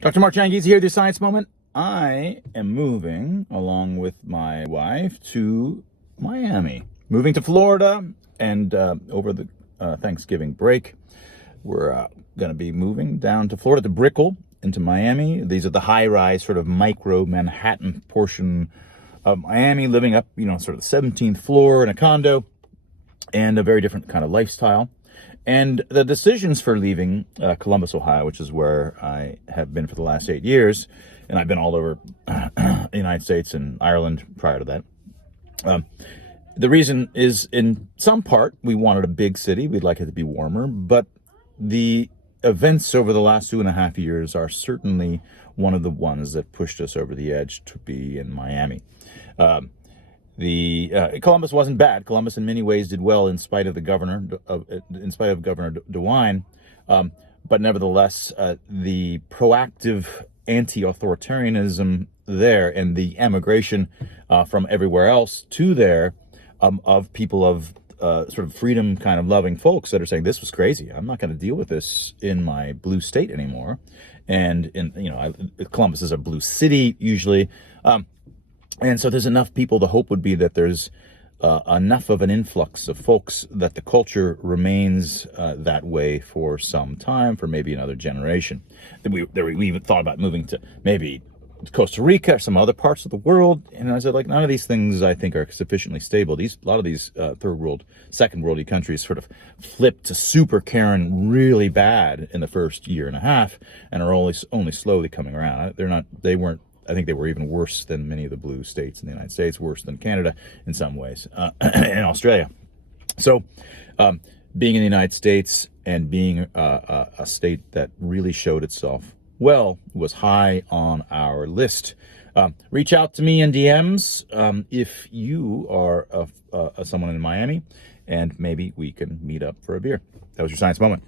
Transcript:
Dr. Mark Changizi here with your Science Moment. I am moving, along with my wife, to Miami. Moving to Florida, and over the Thanksgiving break, we're going to be moving down to Florida, to Brickell, into Miami. These are the high-rise, sort of micro Manhattan portion of Miami, living up, sort of the 17th floor in a condo, and a very different kind of lifestyle. And the decisions for leaving Columbus, Ohio, which is where I have been for the last 8 years, and I've been all over the United States and Ireland prior to that. The reason is, in some part, we wanted a big city. We'd like it to be warmer, but the events over the last 2.5 years are certainly one of the ones that pushed us over the edge to be in Miami. Columbus wasn't bad. Columbus, in many ways, did well in spite of Governor DeWine, but nevertheless, the proactive anti-authoritarianism there and the emigration from everywhere else to there of people of sort of freedom kind of loving folks that are saying, this was crazy. I'm not going to deal with this in my blue state anymore. And Columbus is a blue city usually. And so there's enough people. The hope would be that there's enough of an influx of folks that the culture remains that way for some time, for maybe another generation. We even thought about moving to maybe Costa Rica or some other parts of the world. And I said, none of these things I think are sufficiently stable. A lot of these third world, second worldy countries sort of flipped to super Karen really bad in the first year and a half, and are only slowly coming around. I think they were even worse than many of the blue states in the United States, worse than Canada in some ways, and Australia. So being in the United States and being a state that really showed itself well was high on our list. Reach out to me in DMs if you are someone in Miami, and maybe we can meet up for a beer. That was your Science Moment.